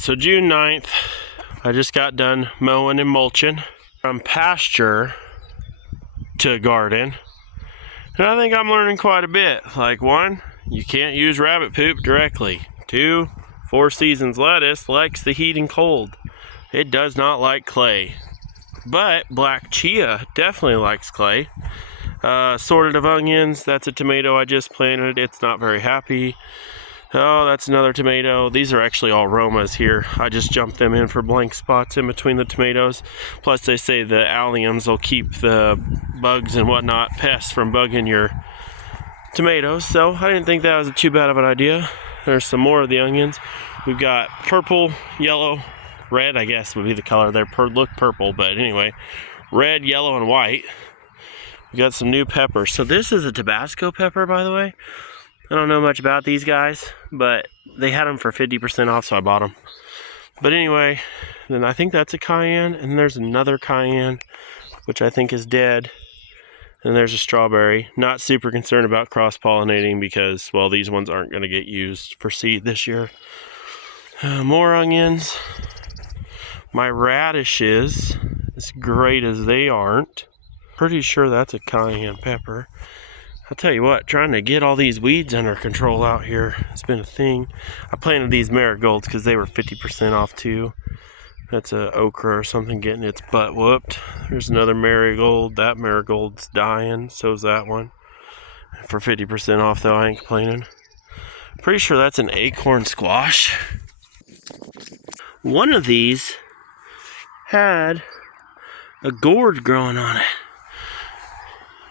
So June 9th, I just got done mowing and mulching from pasture to garden. And I think I'm learning quite a bit. Like, one, you can't use rabbit poop directly. Two, Four Seasons lettuce likes the heat and cold. It does not like clay. But black chia definitely likes clay. Assorted of onions, that's a tomato I just planted. It's not very happy. Oh, that's another tomato. These are actually all Romas here. I just jumped them in for blank spots in between the tomatoes. Plus they say the alliums will keep the bugs and whatnot, pests, from bugging your tomatoes. So I didn't think that was too bad of an idea. There's some more of the onions. We've got purple, yellow, red, I guess would be the color. They look purple, but anyway. Red, yellow, and white. We got some new peppers. So this is a Tabasco pepper, by the way. I don't know much about these guys, but they had them for 50% off, so I bought them. But anyway, then I think that's a cayenne, and there's another cayenne, which I think is dead. And there's a strawberry. Not super concerned about cross-pollinating because, well, these ones aren't going to get used for seed this year. More onions. My radishes, as great as they aren't, pretty sure that's a cayenne pepper. I'll tell you what, trying to get all these weeds under control out here has been a thing. I planted these marigolds because they were 50% off too. That's a okra or something getting its butt whooped. There's another marigold. That marigold's dying, so's that one. For 50% off though, I ain't complaining. Pretty sure that's an acorn squash. One of these had a gourd growing on it,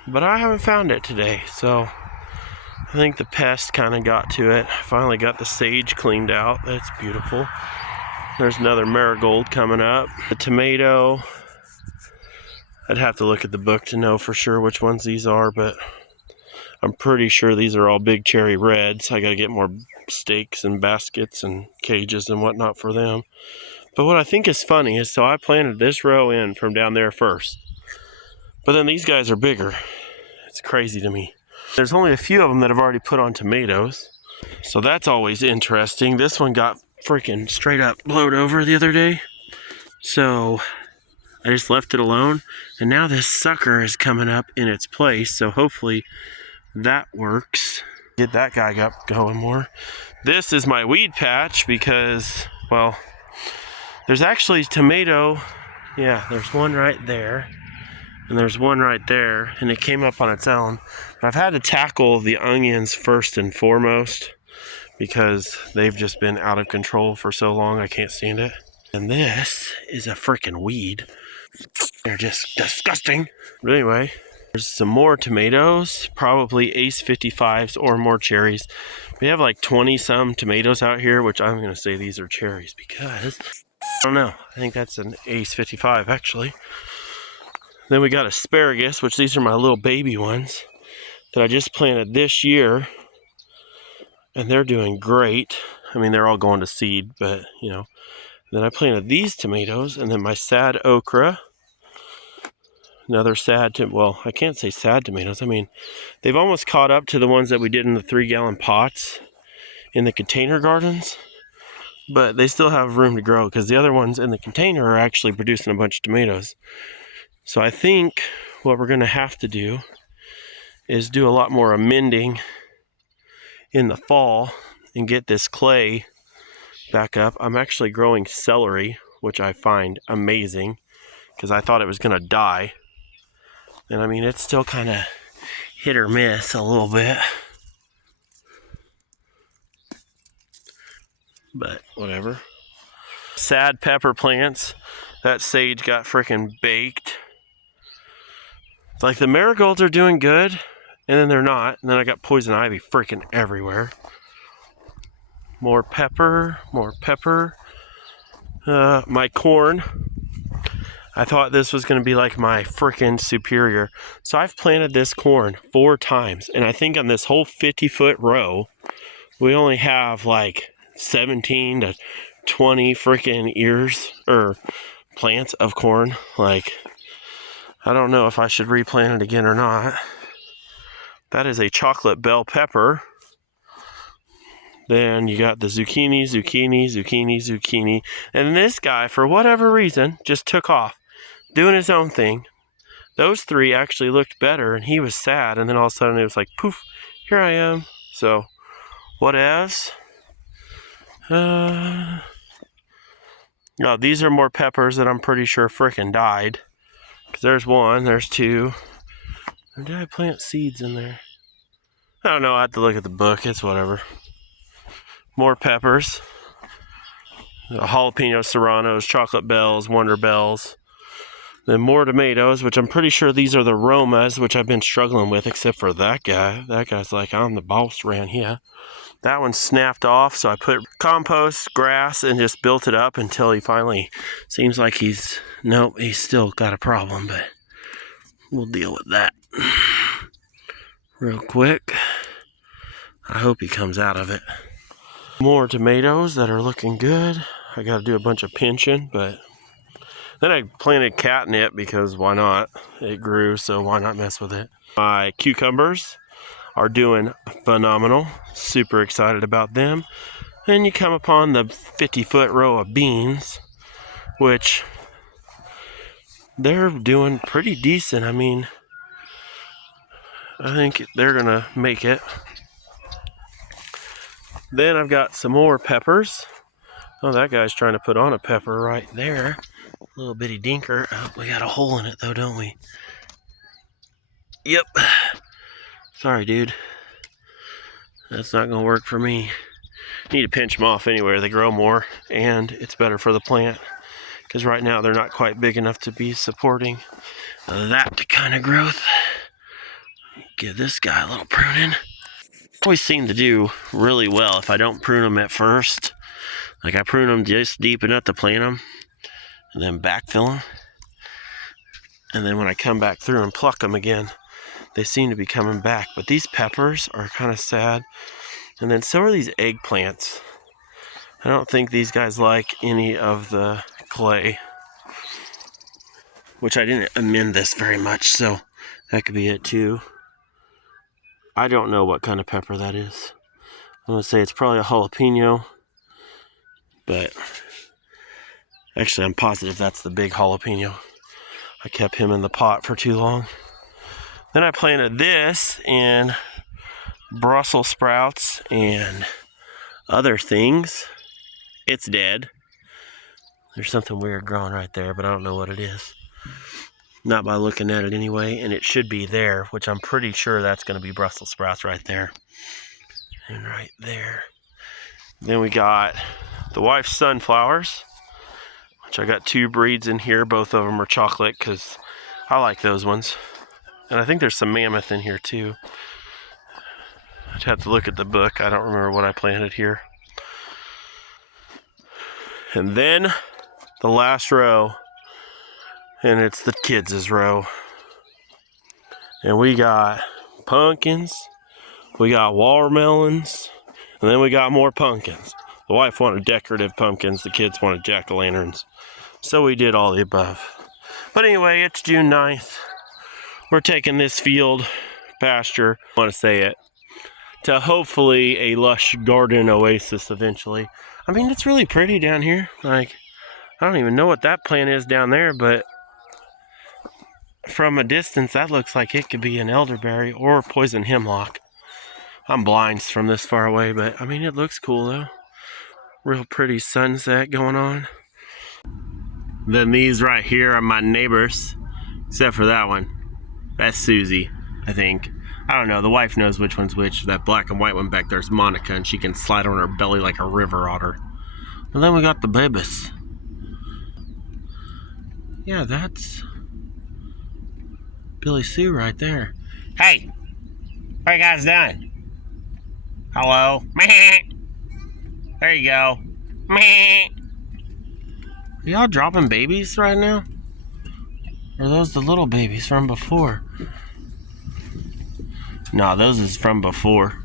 but I haven't found it today, so I think the pest kind of got to it. Finally got the sage cleaned out. That's beautiful. There's another marigold coming up. The tomato, I'd have to look at the book to know for sure which ones these are, but I'm pretty sure these are all big cherry reds. I gotta get more stakes and baskets and cages and whatnot for them. But what I think is funny is, so I planted this row in from down there first, but then these guys are bigger. It's crazy to me. There's only a few of them that have already put on tomatoes, so that's always interesting. This one got freaking straight up blowed over the other day, so I just left it alone, and now this sucker is coming up in its place, so hopefully that works. Get that guy up going more. This is my weed patch because, well, there's actually tomato. Yeah, there's one right there. And there's one right there, and it came up on its own. I've had to tackle the onions first and foremost because they've just been out of control for so long, I can't stand it. And this is a freaking weed. They're just disgusting. But anyway, there's some more tomatoes, probably Ace 55s or more cherries. We have like 20 some tomatoes out here, which I'm gonna say these are cherries because, I don't know, I think that's an Ace 55 actually. Then we got asparagus, which these are my little baby ones that I just planted this year, and they're doing great. I mean, they're all going to seed, but you know. Then I planted these tomatoes, and then my sad okra, another sad, well, I can't say sad tomatoes. I mean, they've almost caught up to the ones that we did in the 3-gallon pots in the container gardens, but they still have room to grow because the other ones in the container are actually producing a bunch of tomatoes. So I think what we're going to have to do is do a lot more amending in the fall and get this clay back up. I'm actually growing celery, which I find amazing because I thought it was going to die. And I mean, it's still kind of hit or miss a little bit. But whatever. Sad pepper plants. That sage got freaking baked. Like, the marigolds are doing good, and then they're not. And then I got poison ivy freaking everywhere. More pepper, more pepper. My corn. I thought this was going to be like my freaking superior. So I've planted this corn 4 times. And I think on this whole 50-foot row, we only have like 17 to 20 freaking ears or plants of corn. Like, I don't know if I should replant it again or not. That is a chocolate bell pepper. Then you got the zucchini, zucchini, zucchini, zucchini. And this guy, for whatever reason, just took off, doing his own thing. Those three actually looked better, and he was sad. And then all of a sudden it was like, poof, here I am. So, what else? No, these are more peppers that I'm pretty sure frickin' died. Because there's one, there's two. Or did I plant seeds in there? I don't know, I have to look at the book, it's whatever. More peppers. Jalapeno serranos, chocolate bells, wonder bells. Then more tomatoes, which I'm pretty sure these are the Romas, which I've been struggling with, except for that guy. That guy's like, I'm the boss around here. That one snapped off, so I put compost, grass, and just built it up until he finally seems like he's still got a problem, but we'll deal with that real quick. I hope he comes out of it. More tomatoes that are looking good. I got to do a bunch of pinching, but then I planted catnip because why not? It grew, so why not mess with it? My cucumbers are doing phenomenal. Super excited about them. And you come upon the 50-foot row of beans, which they're doing pretty decent. I mean, I think they're gonna make it. Then I've got some more peppers. Oh, that guy's trying to put on a pepper right there. Little bitty dinker. Oh, we got a hole in it though, don't we? Yep. Sorry, dude. That's not gonna work for me. Need to pinch them off anywhere. They grow more, and it's better for the plant. Because right now they're not quite big enough to be supporting that kind of growth. Give this guy a little pruning. Always seem to do really well if I don't prune them at first. Like I prune them just deep enough to plant them, and then backfill them. And then when I come back through and pluck them again, they seem to be coming back. But these peppers are kind of sad. And then so are these eggplants. I don't think these guys like any of the clay, which I didn't amend this very much, so that could be it too. I don't know what kind of pepper that is. I'm gonna say it's probably a jalapeno, but actually I'm positive that's the big jalapeno. I kept him in the pot for too long. Then I planted this in Brussels sprouts and other things. It's dead. There's something weird growing right there, but I don't know what it is. Not by looking at it anyway, and it should be there, which I'm pretty sure that's going to be Brussels sprouts right there. And right there. Then we got the wife's sunflowers, which I got 2 breeds in here. Both of them are chocolate because I like those ones. And I think there's some mammoth in here too. I'd have to look at the book. I don't remember what I planted here. And then the last row, and it's the kids' row. And we got pumpkins, we got watermelons, and then we got more pumpkins. The wife wanted decorative pumpkins, the kids wanted jack-o'-lanterns. So we did all the above. But anyway, it's June 9th. We're taking this field pasture, I want to say it, to hopefully a lush garden oasis eventually. I mean, it's really pretty down here. Like, I don't even know what that plant is down there, but from a distance, that looks like it could be an elderberry or poison hemlock. I'm blind from this far away, but I mean, it looks cool though. Real pretty sunset going on. Then these right here are my neighbors, except for that one. That's Susie, I think. I don't know, the wife knows which one's which. That black and white one back there is Monica, and she can slide on her belly like a river otter. And then we got the babies. Yeah, that's Billy Sue right there. Hey, what are you guys doing? Hello? There you go. Are y'all dropping babies right now? Or are those the little babies from before? No, those is from before.